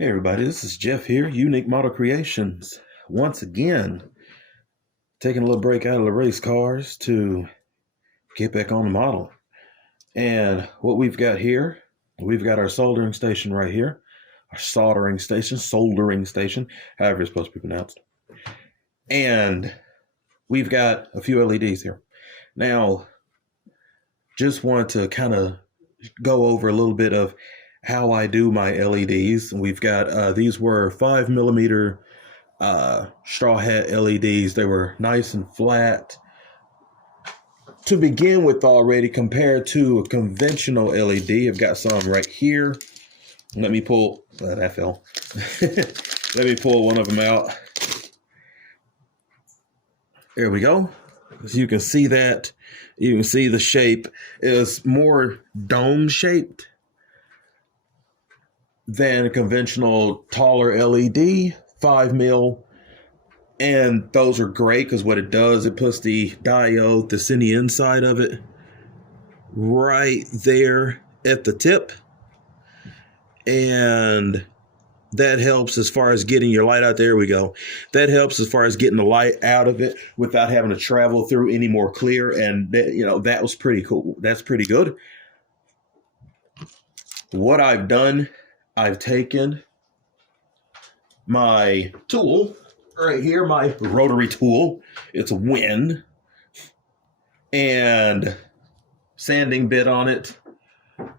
Hey everybody, this is Jeff here, Unique Model Creations. Once again, taking a little break out of the race cars to get back on the model. And what we've got here, we've got our soldering station right here, our soldering station, however it's supposed to be pronounced. And we've got a few LEDs here. Now, just wanted to kind of go over a little bit of how I do my LEDs. We've got these were 5mm straw hat LEDs. They were nice and flat to begin with already compared to a conventional LED. I've got some right here. Let me pull, that fell. Let me pull one of them out. There we go. So you can see that. You can see the shape is more dome shaped than a conventional taller LED, 5mm. And those are great because what it does, it puts the diode that's in the inside of it right there at the tip. And that helps as far as getting your light out. There we go. That helps as far as getting the light out of it without having to travel through any more clear. And that was pretty cool. That's pretty good. What I've done, I've taken my tool right here, my rotary tool. It's a Win, and sanding bit on it,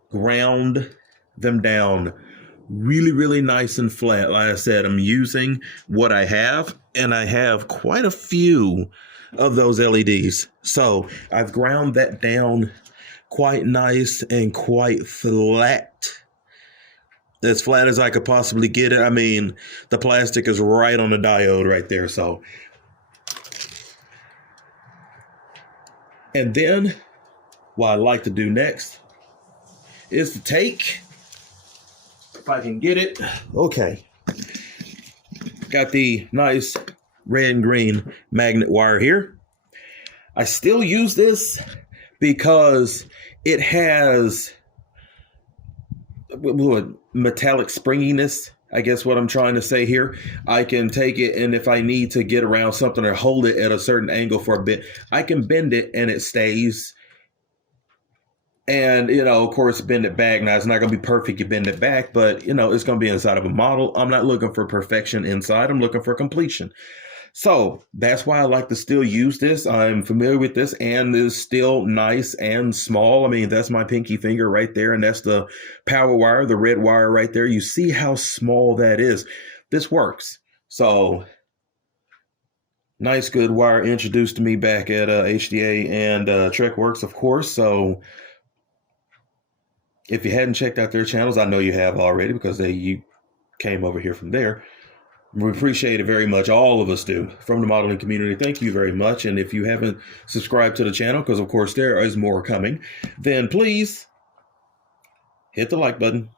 ground them down really, really nice and flat. Like I said, I'm using what I have, and I have quite a few of those LEDs. So I've ground that down quite nice and quite flat. As flat as I could possibly get it. I mean, the plastic is right on the diode right there. So, and then what I like to do next is to take, if I can get it, okay. Got the nice red and green magnet wire here. I still use this because it has metallic springiness, I guess what I'm trying to say here. I can take it, and if I need to get around something or hold it at a certain angle for a bit, I can bend it and it stays. And, of course, bend it back. Now, it's not going to be perfect, you bend it back, but, it's going to be inside of a model. I'm not looking for perfection inside. I'm looking for completion. So that's why I like to still use this. I'm familiar with this, and it's still nice and small. I mean, that's my pinky finger right there, and that's the power wire, the red wire right there. You see how small that is. This works. So nice, good wire introduced to me back at HDA and TrekWorks, of course. So if you hadn't checked out their channels, I know you have already because you came over here from there. We appreciate it very much. All of us do from the modeling community. Thank you very much. And if you haven't subscribed to the channel, because of course there is more coming, then please hit the like button,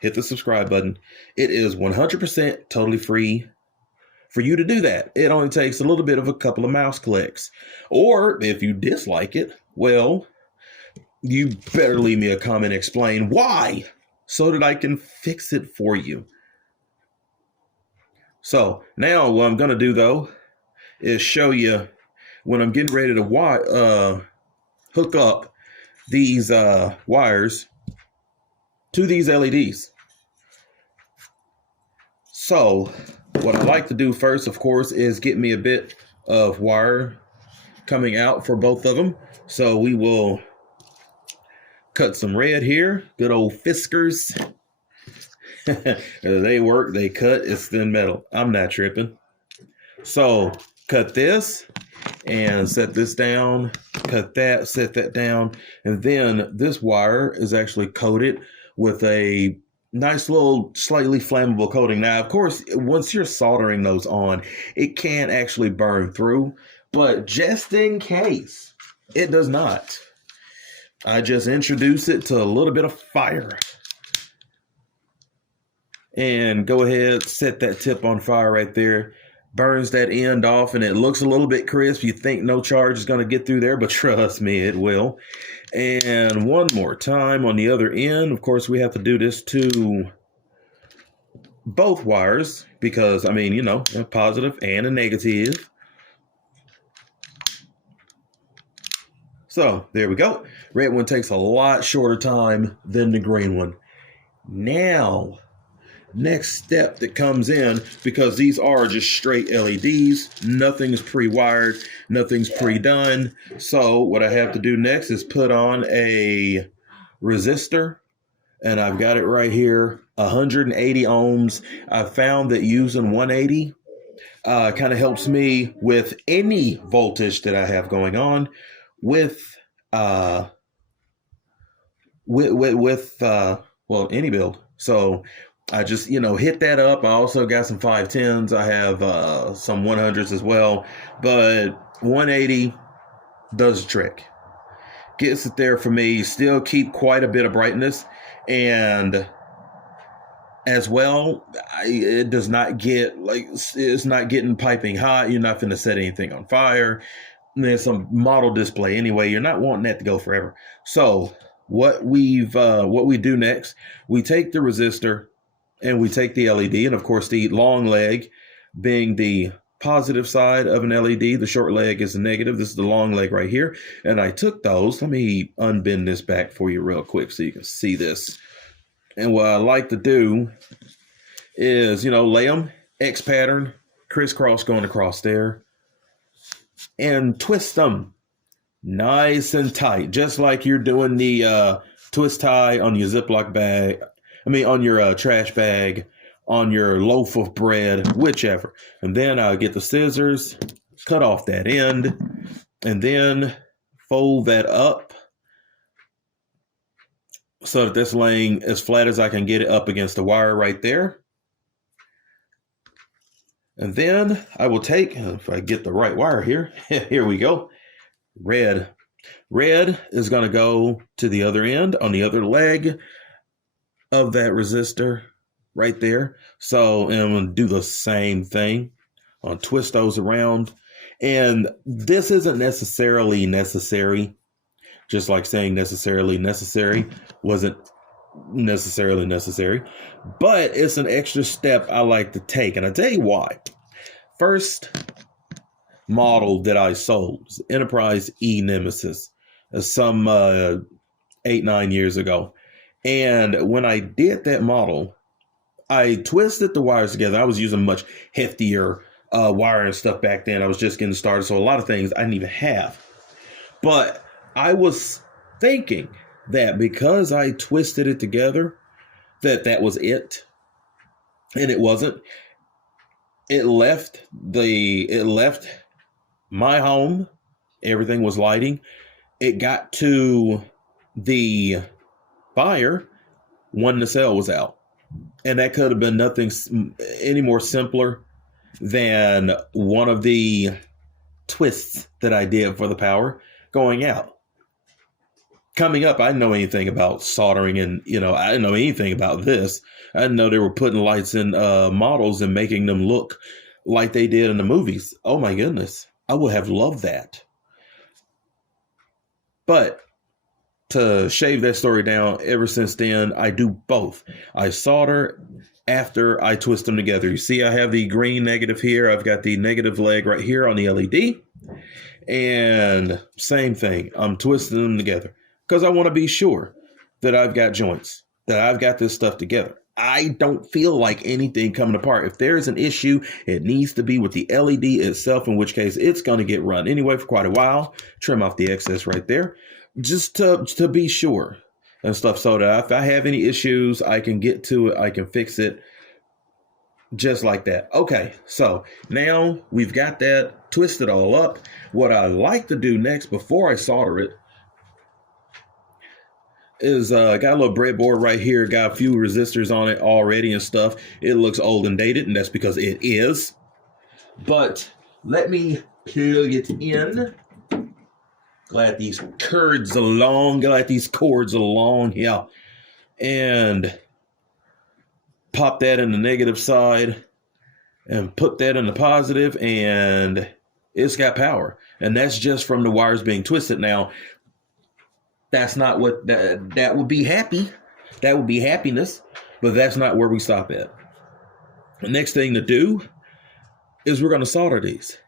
hit the subscribe button. It is 100% totally free for you to do that. It only takes a little bit of a couple of mouse clicks. Or if you dislike it, well, you better leave me a comment, explain why, so that I can fix it for you. So now what I'm going to do, though, is show you when I'm getting ready to hook up these wires to these LEDs. So what I like to do first, of course, is get me a bit of wire coming out for both of them. So we will cut some red here, good old Fiskars. They work, they cut, it's thin metal. I'm not tripping. So cut this and set this down, cut that, set that down. And then this wire is actually coated with a nice little slightly flammable coating. Now, of course, once you're soldering those on, it can actually burn through, but just in case it does not, I just introduce it to a little bit of fire. And go ahead, set that tip on fire right there. Burns that end off, and it looks a little bit crisp. You think no charge is going to get through there, but trust me, it will. And one more time on the other end. Of course, we have to do this to both wires because, I mean, a positive and a negative. So there we go. Red one takes a lot shorter time than the green one. Now, next step that comes in, because these are just straight LEDs, nothing's pre-wired, nothing's pre-done. So what I have to do next is put on a resistor, and I've got it right here, 180 ohms. I found that using 180 kind of helps me with any voltage that I have going on with uh with any build. So I just hit that up. I also got some 510s. I have some 100s as well, but 180 does the trick. Gets it there for me. Still keep quite a bit of brightness, and as well, it does not get it's not getting piping hot. You're not going to set anything on fire. And there's some model display anyway. You're not wanting that to go forever. So what we do next, we take the resistor and we take the LED, and of course the long leg being the positive side of an LED, the short leg is the negative. This is the long leg right here. And I took those. Let me unbend this back for you real quick so you can see this. And what I like to do is, lay them X pattern, crisscross going across there, and twist them nice and tight, just like you're doing the twist tie on your Ziploc bag. On your trash bag, on your loaf of bread, whichever. And then I'll get the scissors, cut off that end, and then fold that up so that that's laying as flat as I can get it up against the wire right there. And then I will take, if I get the right wire here, here we go, red. Red is going to go to the other end on the other leg of that resistor right there. So I'm going to do the same thing. I'll twist those around. And this isn't necessarily necessary, just like saying necessarily necessary wasn't necessarily necessary, but it's an extra step I like to take. And I'll tell you why. First model that I sold was Enterprise E Nemesis some 8-9 years ago. And when I did that model, I twisted the wires together. I was using much heftier wire and stuff back then. I was just getting started. So a lot of things I didn't even have. But I was thinking that because I twisted it together, that was it. And it wasn't. It left my home. Everything was lighting. It got to the fire when the cell was out. And that could have been nothing any more simpler than one of the twists that I did for the power going out. Coming up, I didn't know anything about soldering, and I didn't know anything about this. I didn't know they were putting lights in models and making them look like they did in the movies. Oh my goodness, I would have loved that. But to shave that story down, ever since then, I do both. I solder after I twist them together. You see, I have the green negative here. I've got the negative leg right here on the LED. And same thing, I'm twisting them together because I want to be sure that I've got joints, that I've got this stuff together. I don't feel like anything coming apart. If there is an issue, it needs to be with the LED itself, in which case it's going to get run anyway for quite a while. Trim off the excess right there, just to be sure and stuff, so that if I have any issues, I can get to it, I can fix it just like that. Okay, so now we've got that twisted all up. What I like to do next before I solder it is got a little breadboard right here, got a few resistors on it already and stuff. It looks old and dated, and that's because it is. But let me plug it in. Glad these cords along, yeah. And pop that in the negative side and put that in the positive, and it's got power. And that's just from the wires being twisted. Now, that's not what that would be happy. That would be happiness, but that's not where we stop at. The next thing to do is we're going to solder these.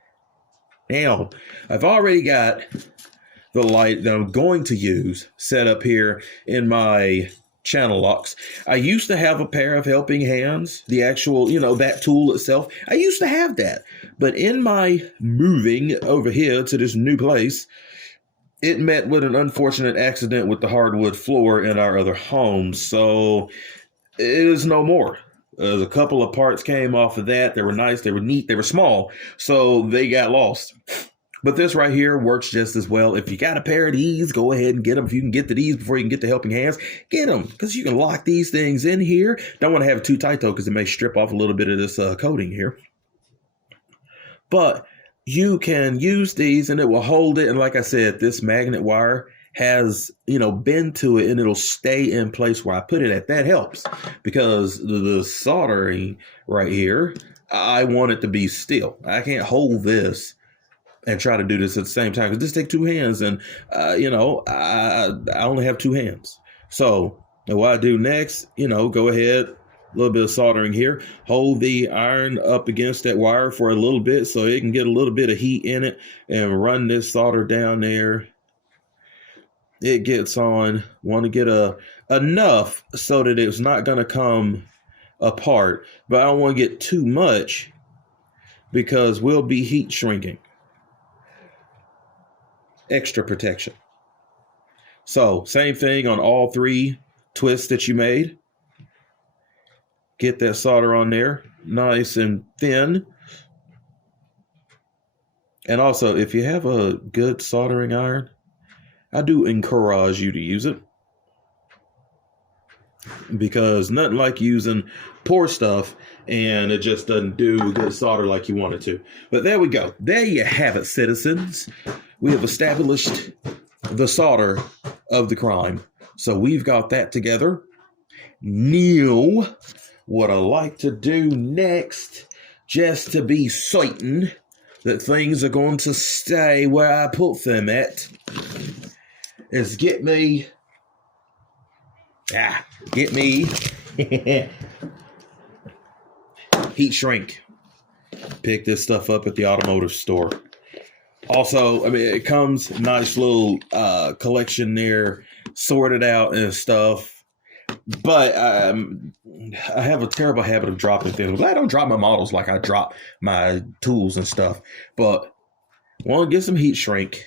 Now, I've already got the light that I'm going to use set up here in my channel locks. I used to have a pair of helping hands, the actual, that tool itself. I used to have that. But in my moving over here to this new place, it met with an unfortunate accident with the hardwood floor in our other home. So it is no more. A couple of parts came off of that. They were nice. They were neat. They were small. So they got lost. But this right here works just as well. If you got a pair of these, go ahead and get them. If you can get to these before you can get the helping hands, get them. Because you can lock these things in here. Don't want to have it too tight, though, because it may strip off a little bit of this coating here. But you can use these, and it will hold it. And like I said, this magnet wire has, bend to it, and it'll stay in place where I put it at. That helps, because the soldering right here, I want it to be still. I can't hold this and try to do this at the same time, because this takes two hands, and I only have two hands. So what I do next, go ahead, a little bit of soldering here, hold the iron up against that wire for a little bit so it can get a little bit of heat in it, and run this solder down there. It gets on. Want to get enough so that it's not going to come apart, but I don't want to get too much, because we'll be heat shrinking. Extra protection. So same thing on all three twists that you made. Get that solder on there nice and thin. And also, if you have a good soldering iron, I do encourage you to use it, because nothing like using poor stuff and it just doesn't do good solder like you want it to. But there we go. There you have it, citizens. We have established the solder of the crime. So we've got that together. Now, what I like to do next, just to be certain that things are going to stay where I put them at, is get me heat shrink. Pick this stuff up at the automotive store. Also, it comes nice little collection there, sorted out and stuff. But I have a terrible habit of dropping things. I don't drop my models like I drop my tools and stuff. But want to get some heat shrink.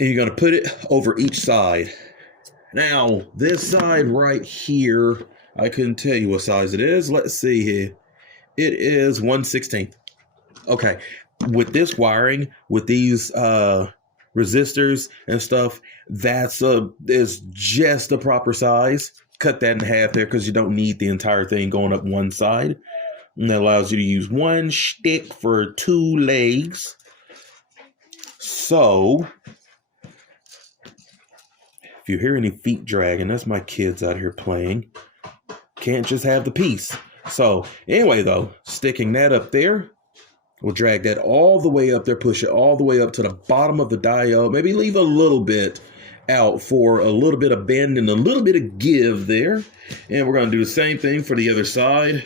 And you're going to put it over each side. Now, this side right here, I couldn't tell you what size it is. Let's see here. It is 1/16. Okay. With this wiring, with these resistors and stuff, is just the proper size. Cut that in half there, because you don't need the entire thing going up one side. And that allows you to use one stick for two legs. So if you hear any feet dragging, that's my kids out here playing. Can't just have the piece. So anyway, though, sticking that up there, we'll drag that all the way up there, push it all the way up to the bottom of the diode. Maybe leave a little bit out for a little bit of bend and a little bit of give there. And we're going to do the same thing for the other side.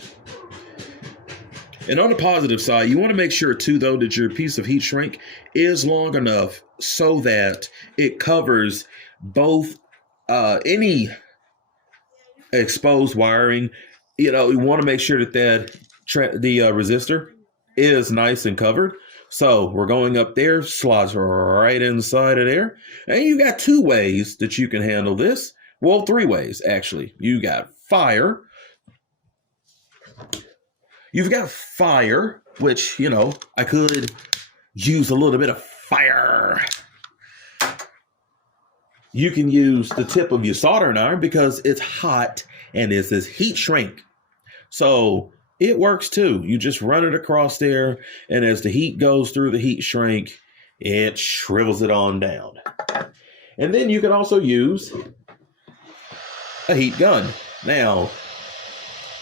And on the positive side, you want to make sure too, though, that your piece of heat shrink is long enough so that it covers both any exposed wiring. You want to make sure that the resistor is nice and covered. So we're going up there, slides right inside of there. And you got two ways that you can handle this. Well, three ways, actually. You got fire. You've got fire, which, I could use a little bit of fire. You can use the tip of your soldering iron because it's hot and it's this heat shrink. So it works too. You just run it across there, and as the heat goes through the heat shrink, it shrivels it on down. And then you can also use a heat gun. Now,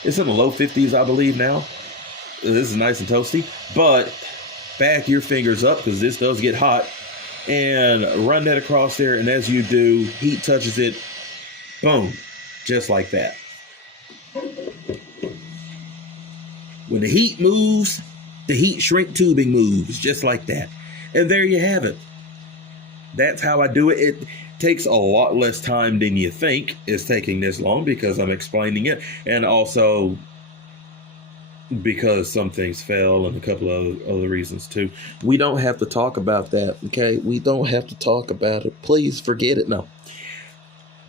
it's in the low 50s, I believe now. This is nice and toasty, but back your fingers up, because this does get hot, and run that across there. And as you do, heat touches it, boom, just like that. When the heat moves, the heat shrink tubing moves just like that. And there you have it. That's how I do it. It takes a lot less time than you think is taking this long because I'm explaining it. And also because some things fell and a couple of other reasons too. We don't have to talk about that, okay? We don't have to talk about it. Please forget it. No.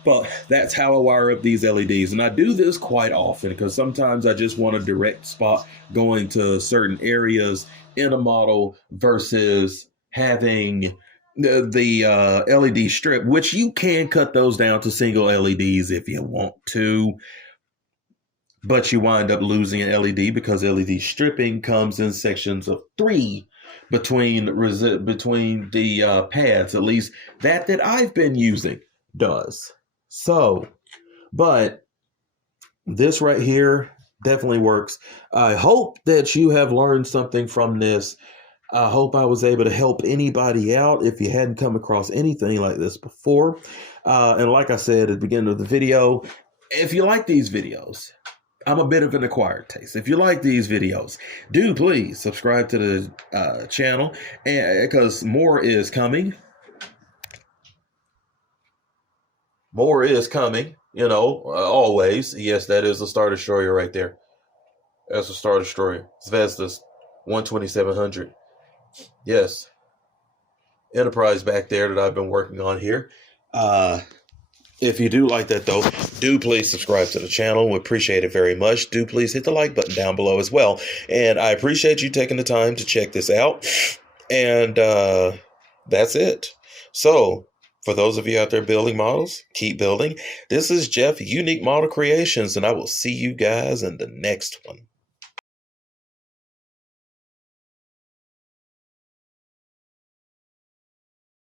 But that's how I wire up these LEDs. And I do this quite often because sometimes I just want a direct spot going to certain areas in a model versus having the LED strip, which you can cut those down to single LEDs if you want to. But you wind up losing an LED because LED stripping comes in sections of 3 between the pads. At least that I've been using does. So, but this right here definitely works. I hope that you have learned something from this. I hope I was able to help anybody out if you hadn't come across anything like this before. And like I said at the beginning of the video, if you like these videos, I'm a bit of an acquired taste. If you like these videos, do please subscribe to the channel, and because more is coming. More is coming, always. Yes, that is a Star Destroyer right there. That's a Star Destroyer. Zvezda's 12700. Yes. Enterprise back there that I've been working on here. If you do like that, though, do please subscribe to the channel. We appreciate it very much. Do please hit the like button down below as well. And I appreciate you taking the time to check this out. And that's it. So, for those of you out there building models, keep building. This is Jeff, Unique Model Creations, and I will see you guys in the next one.